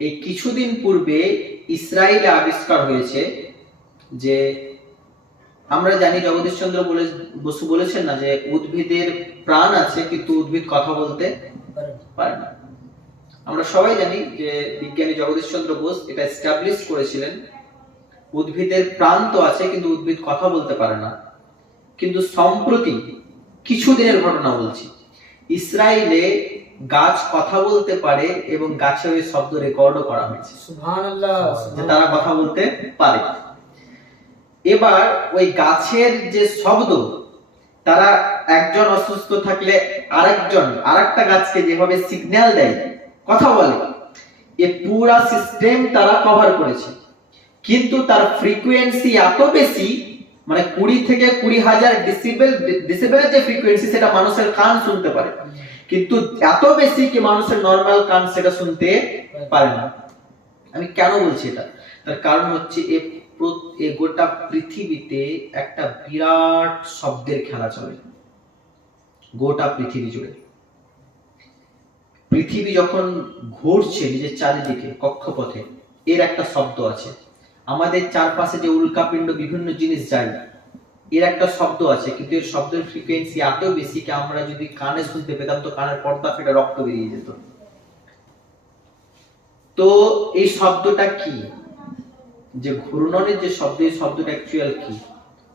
এই কিছুদিন পূর্বে ইসরায়েলে আবিষ্কার হয়েছে যে আমরা জানি জগদীশচন্দ্র বলে বসু বলেছেন না যে উদ্ভিদের প্রাণ আছে কিন্তু উদ্ভিদ কথা বলতে পারে না। আমরা সবাই জানি যে বিজ্ঞানী জগদীশচন্দ্র বোস এটা এস্টাবলিশ করেছিলেন। উদ্ভিদের প্রাণ তো আছে কিন্তু উদ্ভিদ কথা বলতে পারে না। কিন্তু সম্প্রতি কিছুদিনের ঘটনা বলছি। ইসরায়েলে গাছ কথা বলতে পারে এবং গাছে ওই শব্দ রেকর্ডও করা হয়েছে। যে তারা কথা বলতে পারে। এবার ওই গাছের যে শব্দ তারা একজন অসুস্থ থাকলে আরেকজন আরেকটা গাছকে যেভাবে সিগন্যাল দেয় কথা বলে। এ পুরা সিস্টেম তারা কভার করেছে। কিন্তু তার ফ্রিকোয়েন্সি এত বেশি মানে কুড়ি থেকে কুড়ি হাজার ডিসিবেল ডিসিবেলের যে ফ্রিকোয়েন্সি সেটা মানুষের কান শুনতে পারে। কিন্তু এত বেশি কি মানুষের নর্মাল কান সেটা শুনতে পারে না। আমি কেন বলছি এটা? তার কারণ হচ্ছে এ গোটা পৃথিবীতে একটা বিরাট শব্দের খেলা চলে। গোটা পৃথিবী জুড়ে। পৃথিবী যখন ঘুরছে নিজের চারিদিকে, কক্ষপথে, এর একটা শব্দ আছে। আমাদের চারপাশে যে উল্কাপিণ্ড বিভিন্ন জিনিস যায় এর একটা শব্দ আছে, কিন্তু এর শব্দের ফ্রিকোয়েন্সি এত বেশি কি আমরা যদি কানে শুনতে পেতাম তো কানের পর্দা ফেটে রক্ত বেরিয়ে যেত। তো এই শব্দটা কি? যে ঘূর্ণনের যে শব্দ, এই শব্দটা অ্যাকচুয়াল কি?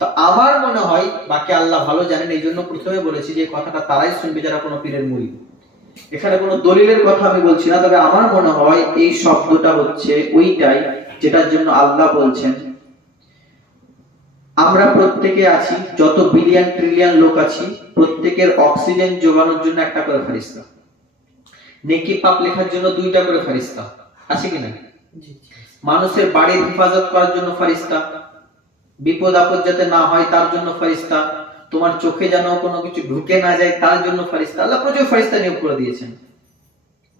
তো আমার মনে হয়, বাকি আল্লাহ ভালো জানেন, এই জন্য প্রথমে বলেছি যে কথাটা তারাই শুনবে যারা কোনো পীরের মুড়ি। এখানে কোনো দলিলের কথা আমি বলছি না, তবে আমার মনে হয় এই শব্দটা হচ্ছে ওইটাই যেটার জন্য আল্লাহ বলছেন আমরা প্রত্যেকে আছি যত বিলিয়ন ট্রিলিয়ন লোক আছি প্রত্যেকের অক্সিজেন যোগানোর জন্য একটা করে ফারিস্তা। নেকি পাপ লেখার জন্য দুইটা করে ফারিস্তা। আছে কি না? জি জি মানুষের বাড়ির হেফাজত করার জন্য ফারিস্তা। বিপদ আপদ যাতে না হয় তার জন্য ফারিস্তা। তোমার চোখে যেন কোনো কিছু ঢুকে না যায় তার জন্য ফারিস্তা। আল্লাহ প্রচুর ফারিস্তা নিয়োগ করে দিয়েছেন।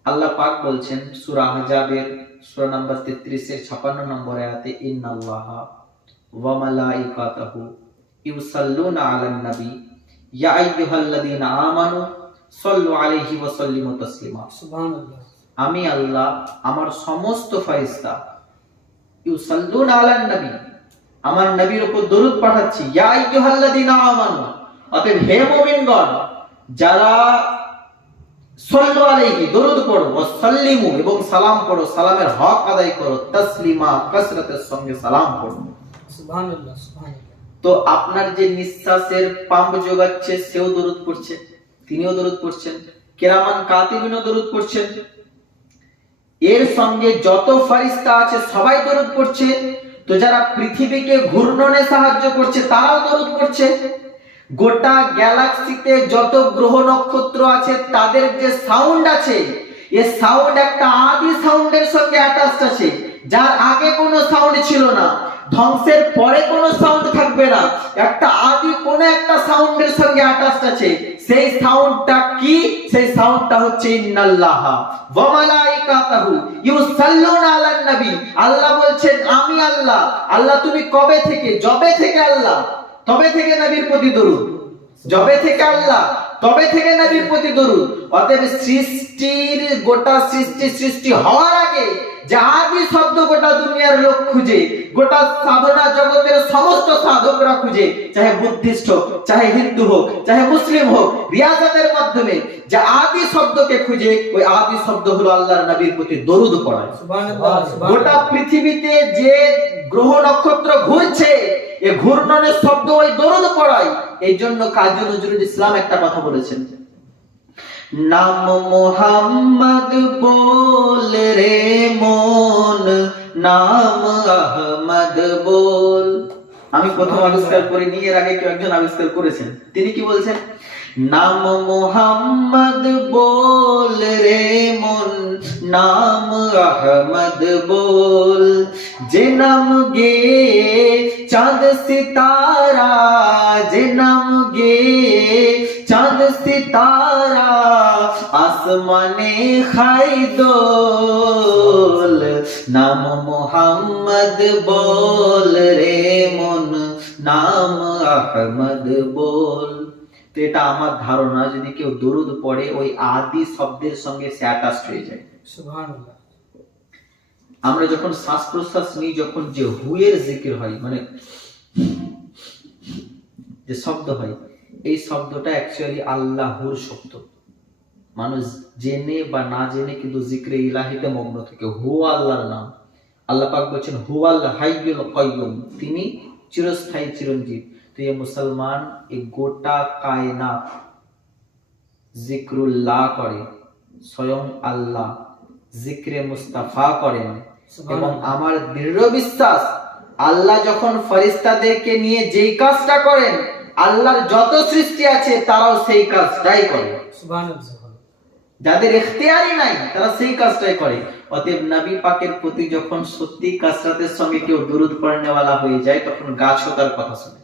আল্লাহ পাক বলছেন সূরা আহজাবের সূরা নাম্বার 33 এর 56 নম্বর আয়াতে ইন্নাল্লাহা ওয়া মালাইকাতাহু ইউসাল্লুনা আলান নবী। ইয়া আইয়ুহাল্লাযীনা আমানু সাল্লু আলাইহি ওয়া সাল্লিমু তাসলিমা। সুবহানাল্লাহ। আমি আল্লাহ আমার সমস্ত ফারিস্তা ইউসাল্লুন আলান নবী। আমার নবীর উপর দরুদ পাঠাচ্ছি। ইয়া আইয়ুহাল্লাযীনা আমানু। অতএব হে মুমিনগণ যারা সাল্লু আলাইহি দরুদ পড়ো ওয়া সাল্লিমু এবং সালাম পড়ো সালামের হক আদায় করো তাসলিমা কসরতের সঙ্গে সালাম পড়ো। তো আপনার যে নিঃশ্বাসের পাম্প যোগাচ্ছে, সেও দরুদ পড়ছে, তিনিও দরুদ পড়ছেন, কেরামান কাতিবিনও দরুদ পড়ছেন। এর সঙ্গে যত ফারিস্তা আছে, সবাই দরুদ পড়ছে। তো যারা পৃথিবীকে ঘূর্ণনে সাহায্য করছে, তারাও দরুদ পড়ছে। গোটা গ্যালাক্সিতে যত গ্রহ নক্ষত্র আছে, তাদের যে সাউন্ড আছে, এ সাউন্ড একটা আদি সাউন্ডের সঙ্গে অ্যাটাচড আছে, যার আগে কোনো সাউন্ড ছিল না। ধ্বংসের পরে কোনো সাউন্ড থাকবে না। একটা আদি কোন একটা সাউন্ডের সঙ্গে অ্যাটাচড আছে। সেই সাউন্ডটা কি? সেই সাউন্ডটা হচ্ছে ইন্নাল্লাহ। ওয়া মালাইকাতাহু ইউসাল্লুনা আলান নবী। আল্লাহ বলছেন, আমি আল্লাহ। আল্লাহ, তুমি কবে থেকে? জবে থেকে আল্লাহ। তবে থেকে নবীর প্রতি দরুদ। জবে থেকে আল্লাহ। তবে থেকে নবীর প্রতি দরুদ। অতএব সৃষ্টির গোটা সৃষ্টি সৃষ্টি হওয়ার আগে যে আদি শব্দ গোটা দুনিয়ার লোক খুঁজে গোটা সাধনা জগতের সমস্ত সাধকরা খুঁজে চাহে বুদ্ধিস্ট হোক চাহে হিন্দু হোক চাহে মুসলিম হোক রিয়াজাতের মাধ্যমে যে আদি শব্দকে খুঁজে ওই আদি শব্দ হলো আল্লাহর নবীর প্রতি দরুদ পড়ায় সুবহানাল্লাহ গোটা পৃথিবীতে যে গ্রহ নক্ষত্র ঘুরছে এ ঘূর্ণনের শব্দ ওই দরুদ পড়ায় এই জন্য কাজী নজরুল ইসলাম একটা কথা বলেছেন। নাম মোহাম্মদ বল রে মন, নাম আহমদ বল। আমি প্রথম আবিষ্কার করে নিয়ে এর আগে কেউ একজন আবিষ্কার করেছেন। তিনি কি বলছেন? নাম মোহাম্মদ বল রে মন, নাম আহমদ বল। যে নাম গে চাঁদ সিতারা, যে নাম গে চাঁদ সিতারা, আসমানে খাই দোল নাম মোহাম্মদ বল রে মন, নাম আহমদ বল। তো এটা আমার ধারণা যদি কেউ দরুদ পড়ে ওই আদি শব্দের সঙ্গে সে attached হয়ে যায়। আমরা যখন শ্বাস প্রশ্বাস নিই যখন যে হুয়ের জিকির হয় মানে যে শব্দ হয় এই শব্দটা অ্যাকচুয়ালি আল্লাহর শব্দ। মানুষ জেনে বা না জেনে কিন্তু জিক্রে ইলাহিতে মগ্ন থেকে। হু আল্লাহর নাম। আল্লাহ পাক বলছেন হু আল্লাহ হাইয়ুল কাইয়ুম। তিনি চিরস্থায়ী চিরঞ্জীব। তো এই মুসলমান এই গোটা কায়নাত জিক্রুল্লাহ করে স্বয়ং আল্লাহ জিক্রে মুস্তাফা করেন। এবং আমার দৃঢ় বিশ্বাস আল্লাহ যখন ফরিস্তাদেরকে নিয়ে যেই কাজটা করেন আল্লাহর যত সৃষ্টি আছে তারাও সেই কাজটাই করে। যাদের এখতিয়ারই নাই তারা সেই কাজটাই করে। অতএব নবী পাকের প্রতি যখন সত্যি কাসরাতের সঙ্গে কেউ দুরুদ পড়নেওয়ালা হয়ে যায় তখন গাছও তার কথা শুনে।